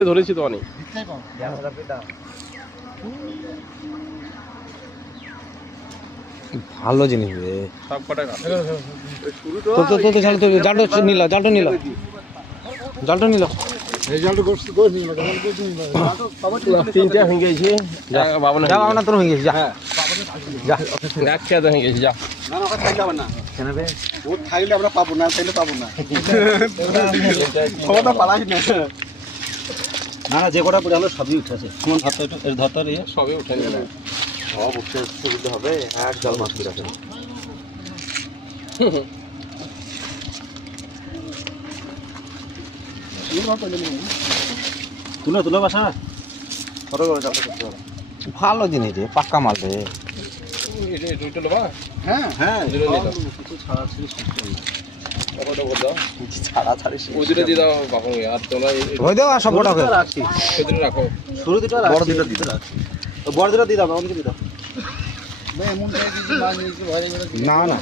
ধরেছি তো অনেক ভালো জিনিস রে সব কটা জালটা নিল তিনটে হয়ে গেছে বাবনা যা আমরা তোর হয়ে গেছি যা যা এক খেয়ে হয়ে গেছে যা না না ওটা খাইলে হবে না কেন বে ও খাইলে আমরা পাবো না খাইলে পাবো না সবটা পালাই না না না যে কটা পড়ে হলো সবই উঠেছে কোন ধরতে এর ধরতে রে সবে উঠে নিল সব উঠতে সুবিধা হবে এক জল মাছ কি রাখেন তুলো বাসা কত করে চালটা করতে হবে ভালো জিনিস রে পাক্কা মাল রে এটা দুটো লোবা হ্যাঁ হ্যাঁ দুটো নিয়ে দাও। কিছু ছাড়া ছিল কটা করে দাও ছাড়া ছাড়ি ওদিকে দিয়ে দাও বাবু আর তোমরা হয়ে দাও আর সব বড় হয়ে রাখছি সেদিকে রাখো শুরু দুটো বড় দুটো দিতে রাখছি তো বড় দুটো দিয়ে দাও আমাকে দিয়ে দাও না না